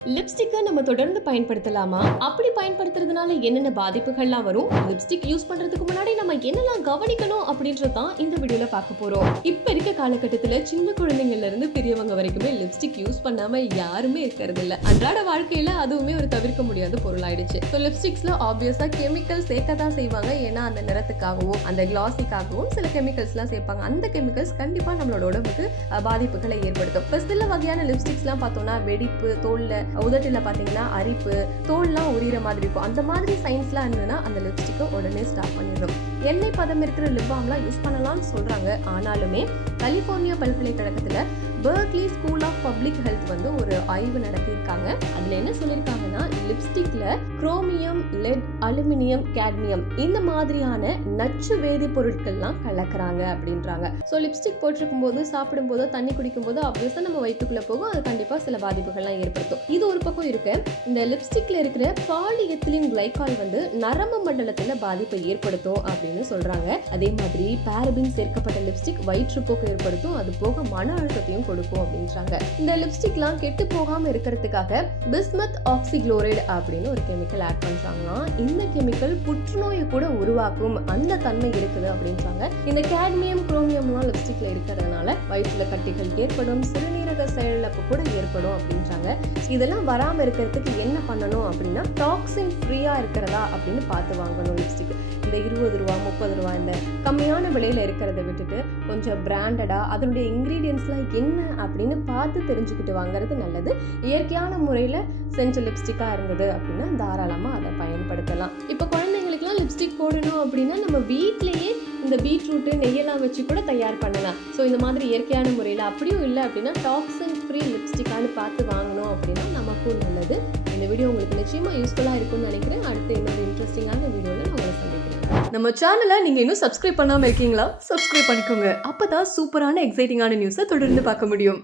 லிப்ஸ்டிக்கை நம்ம தொடர்ந்து பயன்படுத்தலாமா? அப்படி பயன்படுத்துறதுனால என்னென்ன பாதிப்புகள்லாம் வரும்? லிப்ஸ்டிக் யூஸ் பண்றதுக்கு முன்னாடி நம்ம என்னெல்லாம் கவனிக்கணும் அப்படின்றது தான் இந்த வீடியோல பார்க்க போறோம். இப்ப இருக்க காலகட்டத்துல சின்ன குழந்தைங்கள்ல இருந்து பெரியவங்க வரைக்குமே லிப்ஸ்டிக் யூஸ் பண்ணாம யாருமே இருக்கிறது இல்ல. அன்றாட வாழ்க்கையில அதுவுமே ஒரு தவிர்க்க முடியாத பொருளாயிடுச்சு. லிப்ஸ்டிக்ஸ்ல ஆப்வியஸா கெமிக்கல் சேர்க்கதான் செய்வாங்க. ஏன்னா அந்த நிறத்துக்காகவும் அந்த கிளாஸிக்காகவும் சில கெமிக்கல்ஸ் எல்லாம் சேர்ப்பாங்க. அந்த கெமிக்கல்ஸ் கண்டிப்பா நம்மளோட உடம்புக்கு பாதிப்புகளை ஏற்படுத்தும். இப்ப சில வகையான லிப்ஸ்டிக்ஸ் எல்லாம் பார்த்தோம்னா வெடிப்பு, தோல்ல உதட்டில பாத்தீங்கன்னா அரிப்பு, தோல்லாம் உரிகிற மாதிரி இருக்கும். அந்த மாதிரி சைன்ஸ்லாம் இருந்ததுன்னா அந்த லிப்ஸ்டிக்கை உடனே ஸ்டாப் பண்ணிடணும். எண்ணெய் பதம் இருக்கிற லிப் பாம்லாம் யூஸ் பண்ணலாம்னு சொல்றாங்க. ஆனாலுமே கலிபோர்னியா பல்கலைக்கழகத்துல Berkeley school of public health வந்து ஒரு ஆய்வு நடத்தியிருக்காங்க. அதுல என்ன சொல்லியிருக்காங்கன்னா, லிப்ஸ்டிக்ல குரோமியம், லெட், அலுமினியம், கேட்மியம் இந்த மாதிரியான நச்சு வேதிப்பொருட்கள்லாம் கலக்குறாங்க அப்படின்றாங்க. ஸோ லிப்ஸ்டிக் போட்டிருக்கும் போது, சாப்பிடும் போதோ, தண்ணி குடிக்கும் போதோ ஆப்வியஸா நம்ம வயிற்றுக்குள்ள போகும். அது கண்டிப்பா சில பாதிப்புகள்லாம் ஏற்படுத்தும். இது ஒரு பக்கம் இருக்கு. இந்த லிப்ஸ்டிக்ல இருக்கிற பாலிஎத்திலீன் கிளைகால் வந்து நரம்பு மண்டலத்துல பாதிப்பை ஏற்படுத்தும் அப்படின்னு சொல்றாங்க. அதே மாதிரி பாரபின் சேர்க்கப்பட்ட லிப்ஸ்டிக் வயிற்றுப்போக்கு ஏற்படுத்தும். அது போக மன அழுத்தத்தையும் கொடுக்கும் அப்படின்றாங்க. இந்த லிப்ஸ்டிக்லாம் கெட்டு போகாம இருக்கிறதுக்காக பிஸ்மத் ஆக்சிக்ளோரைடு அப்படின்னு ஒரு கெமிக்கல் ஆட் பண்றாங்களாம். இந்த கெமிக்கல் புற்றுநோயை கூட உருவாக்கும் அந்த தன்மை இருக்குது அப்படின்றாங்க. இந்த கேட்மியம், குரோமியம்லாம் லிப்ஸ்டிக்ல இருக்கிறதுனால வயிற்றுல கட்டிகள் ஏற்படும், சிறுநீரக செயலிழப்பு கூட ஏற்படும் அப்படின்றாங்க. இதெல்லாம் வராம இருக்கிறதுக்கு என்ன பண்ணணும் அப்படின்னா, டாக்ஸின் ஃப்ரீயா இருக்கிறதா அப்படின்னு பார்த்து வாங்கணும் லிப்ஸ்டிக். இந்த 20 ரூபா 30 ரூபா இந்த கம்மியான விலையில இருக்கிறத விட்டுட்டு கொஞ்சம் பிராண்டடா அதனுடைய இன்கிரீடியன்ஸ்லாம் என்ன அப்படின்னு பார்த்து தெரிஞ்சுக்கிட்டு வாங்குறது நல்லது. இயற்கையான முறையில செஞ்ச லிப்ஸ்டிக்கா இருந்தது அப்படின்னா தாராளமா அதை பயன்படுத்தலாம். இப்போ குழந்தைங்களுக்குலாம் லிப்ஸ்டிக் போடணும் அப்படின்னா நம்ம வீட்லயே இந்த பீட்ரூட்டு, நெய்யெல்லாம் வச்சு கூட தயார் பண்ணலாம். ஸோ இந்த மாதிரி இயற்கையான முறையில் அப்படியும் இல்லை அப்படின்னா டாக்ஸின் ஃப்ரீ லிப்ஸ்டிக்கானு பார்த்து வாங்கணும் அப்படின்னா நமக்கும் நல்லது. இந்த வீடியோ உங்களுக்கு நிச்சயமா யூஸ்ஃபுல்லாக இருக்கும்னு நினைக்கிறேன். அடுத்து இன்னொரு இன்ட்ரெஸ்டிங்கான வீடியோவில் நான் உங்களை சந்திக்கிறேன். நம்ம சேனலை நீங்கள் இன்னும் சப்ஸ்கிரைப் பண்ணாமல் இருக்கீங்களா? சப்ஸ்கிரைப் பண்ணிக்கோங்க. அப்போ தான் சூப்பரான எக்ஸைட்டிங்கான நியூஸை தொடர்ந்து பார்க்க முடியும்.